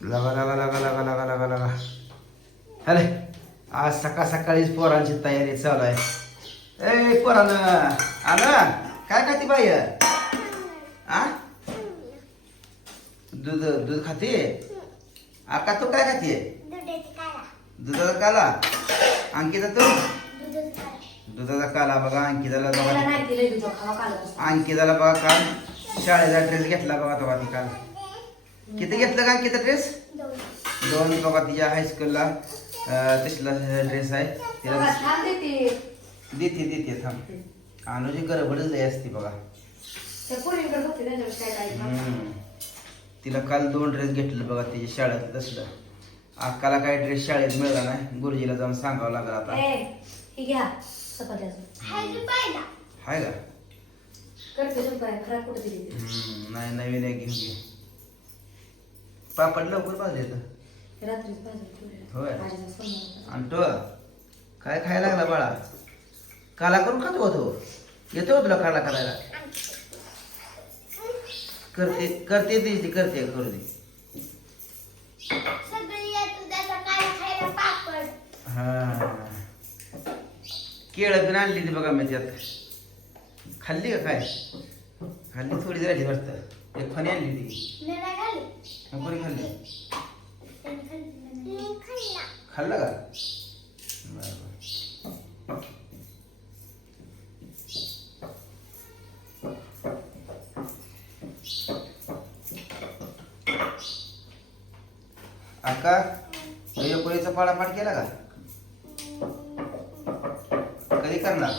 लगा लगा लगा लगा लगा लगा लगा. हले आज सकाळ सकाळीच पोरांची तयारी चालू आहे. ए पोरानं आलं? काय खाती बाई? आ? दूध दूध खाते? आका तू काय खाते? दुधाचा काला. अंकिता तू दुधाचा काला बघा अंकिताला बघा. अंकिताला बघा काल. शाळेचा ड्रेस घेतला बघा ती काल. किती घेतलं का? अंकिता ड्रेस दोन. बघा तिच्या हायस्कूलला तसला ड्रेस आहे. तिला देते. देते थांब. अनुजी गडबडच लय असते बघा. तिला काल दोन ड्रेस घेतले बघा तिच्या शाळेत तसलं. अक्काला काय ड्रेस शाळेत मिळाला नाही गुरुजीला जाऊन सांगावं लागलं आता. हे. हाय का नाही नवीन आहे घेऊन घे. पापड लवकर भाजले तर. ते रात्रीच भाजून ठेवलेलं. होय. समोर. आणि तो काय खायला लागला बाळा? काला करून खातो का तो? येतो का तुला काला करायला? करते करते ती ती करते करू दे हा. केळं बिन आणली ती बघा मी त्यात. खाल्ली का काय? खाल्ली थोडी राहिली वाटतं. एक फणी आणली ती. कोणी खाल्ली? खाल्लं का? अक्का एकोळीचा पाडापाड केला का? कधी करणार?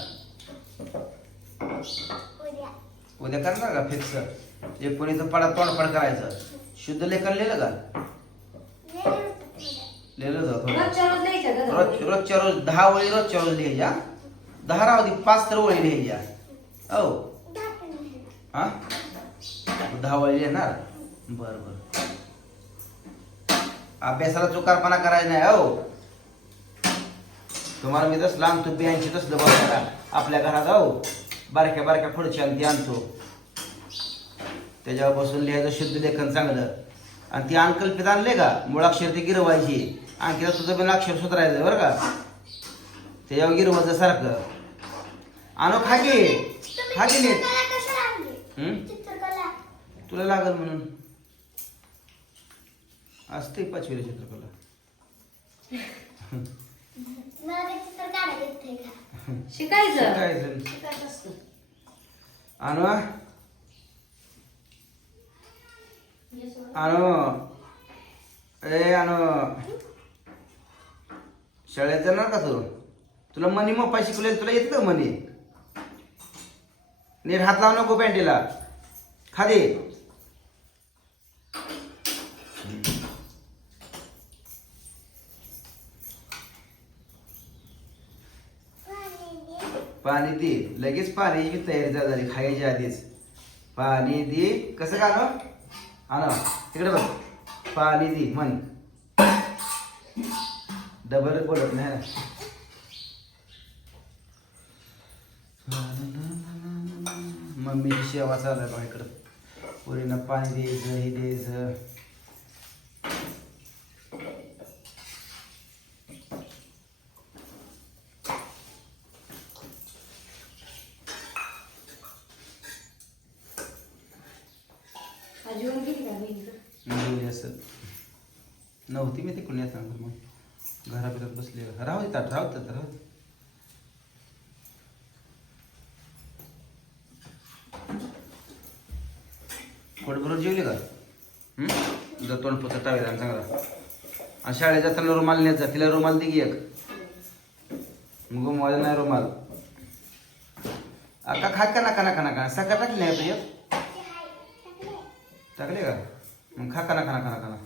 उद्या करणार का फिक्स? एकोणीचा पाडा तोंडपाड करायचं. शुद्ध लेखन लिहिलं का? लिहिलं होतं. रोजच्या रोज लिहायच्या का? रोज दररोज? रोजच्या रोज दहा वळी रोजच्या रोज लिहायच्या. दहा राहू पाच तर वळी लिहायच्या. हो हा? दहा वळी लिहिणार? बर बर. अभ्यासाला चुकारपणा करायचा नाही हो तुम्हाला मी तसलं आणतो बियांची तसलं बघायला आपल्या घरात हो बारक्या बारक्या पुढच्या ती आणतो. त्याच्यावर बसून लिहायचं शुद्ध लेखन चांगलं. आणि ती अंकल्पित आणले का? मुळाक्षर ती गिरवायची. अंकिता तुझं पण अक्षर सुधारायचं बरं का? त्याच्यावर गिरवायचं सारखं. आणू खाकी खाकी नीट. हं? तुला लागल म्हणून. असते पाचवीला चित्रकला. शिकायचं? शिकायचं. शिकायचं असतं. आणू. ए आणू. शाळेत जाणार का तू? तुला मनी मप्पा शिकवले तुला येतं का मनी? नीट हात लावू नको पॅन्टीला. खाली पाणी दे. लगेच पाण्याची तयारी झाली खायच्या आधीच. पाणी दे. कसं का आण. तिकडे बघ. पाली दी मन डबल बोलत नाही. मम्मीची सेवा चालू आहे बघा इकडं. पुरीनं पाणी द्यायचं हे द्यायचं अजून किती गेली असेल असं नव्हती मी तिकडून येताना मग घराबिरात बसले. राहू येतात राहू येतात राहू कोटबरोबर जेवले का? जर तोंड पुसत टावेल आणि चांगला. आणि शाळेत जाताना रुमाल नेत जा तिला रुमाल दे एक. मग माझा नाही रुमाल. आता खा का नका नका नका? सकाळ टाकली नाही एक टाकले का? मग खा का नका नका नका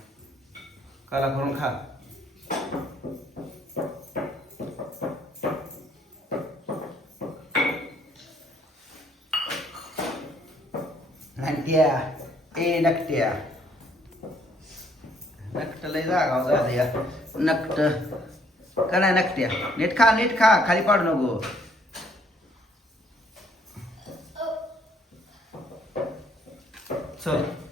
काला करून खा. नकट्या ए नकट्या. नकट लय जागा झालं या. नकट. का नाही नकट्या. नीट खा नीट खा. खाली पाडू नको. चल.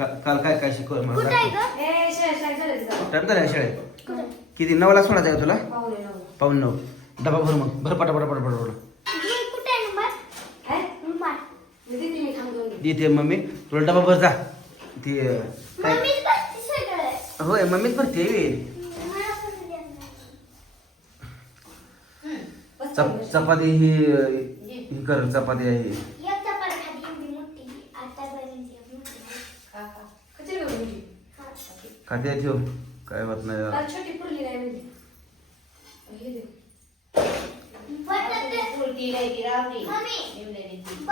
का? का- काल काय काय शिकवलं मला कुठं आहे दाखव. ग ए शाळेत शाळेत चालायचं का? टाइम झाला शाळेत कुठं किती नऊला सोडायचं आहे का तुला पाहुणे नऊ. पाऊन नऊ डबा भर मग भर पटा पटा पटा पटा हे कुठे आहे नंबर काय? नंबर मी देते मी थांबतो मी. देते मम्मी तुला डबा भर जा ती अं, काय मम्मीच बसते सगळं होय मम्मीच भरते वे मला पण द्या ना. हम्म. बस चप. चपाती ही अं, ही कर चपाती आहे एक चपाती खाली एवढी मोठी आतापर्यंत एक मोठी खा, खा. कधी घेऊन गेली? हा. खाते ठेव. काय होत नाही छोटी पुरली म्हणजे हे ती रावती निवलेली ती.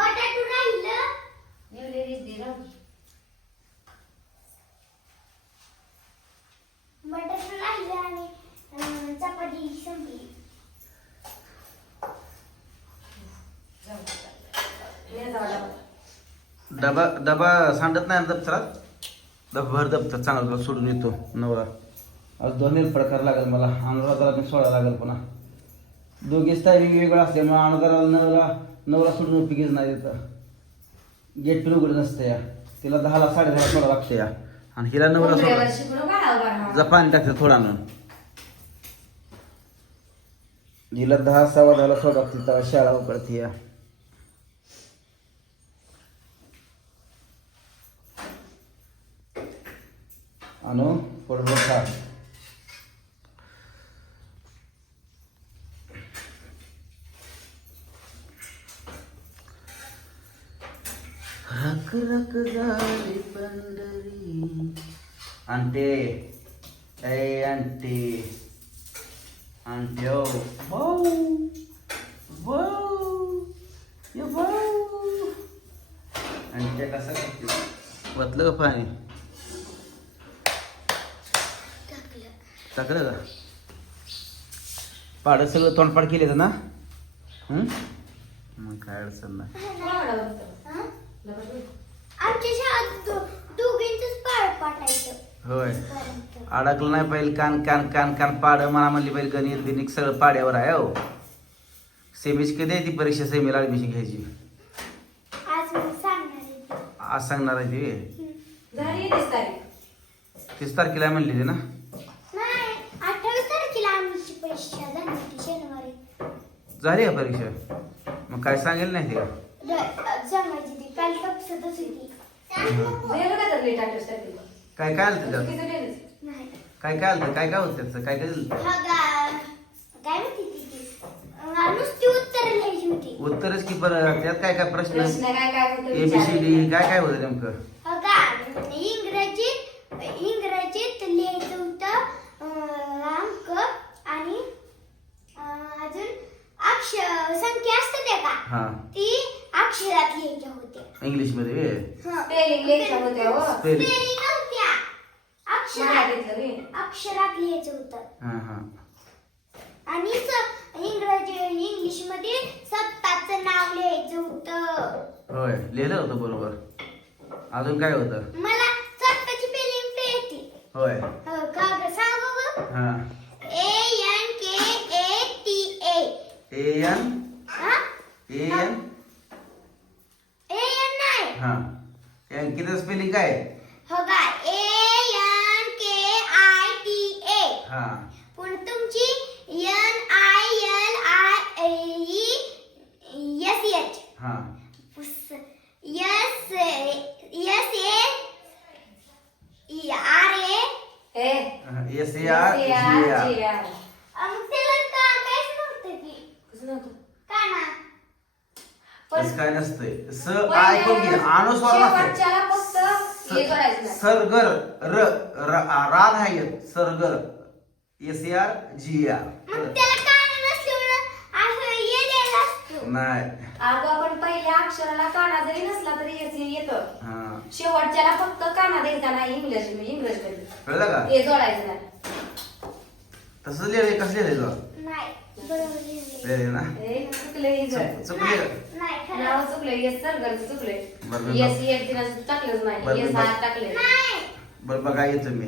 निवलेलीच रावती हे. डबा डबा सांडत नाही दप्तरात? भर चांगला सोडून येतो नवरा. आज दोन्ही प्रकार लागेल मला. अनुराधाला सोडा लागेल पुन्हा. दोघीच टायमिंग वेगळं असल्यामुळे अनुराधाला नवरा नवरा सोडून उपयोगीच नाही देतं. गेट पण उघडं नसतं या. तिला दहाला साडे दहाला सोडा लागतं या. आणि हिला नवरा सोडा. जा पाणी टाकते थोडा आणून. हिला दहा सव्वा दहाला सोडा लागते शाळा उघडते या. अनु पोट खा रक रक झाली पंढरी आंटे ए आंटे आंटे ओ भाऊ भाऊ ये भाऊ आंटे कसं करते वतलं का पाणी का पाडं सगळं तोंडपाड केले ना हं? मग काय अडचण नाही? हा? आमच्या शाळेत दो- दोघींचंच पाठायचं होय. अडकलं नाही पाहिजे कान कान कान कान पाड मला म्हणली पाहिजे गणित बिनिक सगळं पाड्यावर आहे हो सेमीची कधी आहे ती परीक्षा सेमीला ऍडमिशन घ्यायची आज मी सांगणार आहे ते. आज सांगणार आहे ती. झाली तीस तारीख तीस तारखेला म्हणली ती ना नाही अठ्ठावीस तारखेला आमची परीक्षा झाली होती शनिवारी झाली का परीक्षा? मग काय सांगेल नाही ते? सांगायची काल होती? काय काय आलं त्याच्यात? नाही काय काय आलं? काय काय होतं त्याचं? काय काय झालं? हा गा- काय म्हणते ती ती अं, नुसती उत्तर लिहायची होती उत्तरच की बरं त्यात काय काय प्रश्न? प्रश्न काय काय होतं ए बी सी विचारायचं. डी काय काय होतं नेमकं? हा गा इंग्रजीत लिहायचं होतं अं, अंक आणि अं, अजून अक्षर का? हा. ती अक्षरात लिहायच्या होत्या. इंग्लिशमध्ये हा. हो. Spelling. नव्हत्या. अक्षरात मराठीतलं मी. अक्षरात लिहायचं होतं. हा हा. आणि स- इंग्रजी इंग्लिशमध्ये सप्ताचं नाव लिहायचं होतं. होय लिहिलं होतं बरोबर. अजून काय होतं? मला सप्ताची स्पेलिंग येते होय. हो का ग सांगू हा. A N K A T A A N A N A N नाही हा। एन किती स्पेलिंग काय हो? का A N K I T A हा। पण तुमची N I L I E S H हा। S S A R A A, S A R नसतंय स पहिल्या ऐकून घे अनुस्वार शेवटच्याला फक्त हे करायचं नाही. सरगर र र- राध आहे Sargar. S A R G R मग त्याला कान नसल्यामुळं असं ये द्यायला असतो नाही. अगं आपण पहिल्या अक्षराला काना जरी नसला तरी येत- येतं. हा. शेवटच्याला फक्त काना द्यायचा नाही इंग्लिश इंग्रजमध्ये. कळलं का? ते जोडायचं नाही. तसं लिहिलंय कसं लिहिलंय तुला ना? ए, चुकलं हे चुकली नाव चुकलं येस सरगरचं चुकलंय. बरं, बरं. येस एक दिनाचं टाकलंच बरं, नाही येस बरं. हात टाकले नाही. बरं बघा येतो मी.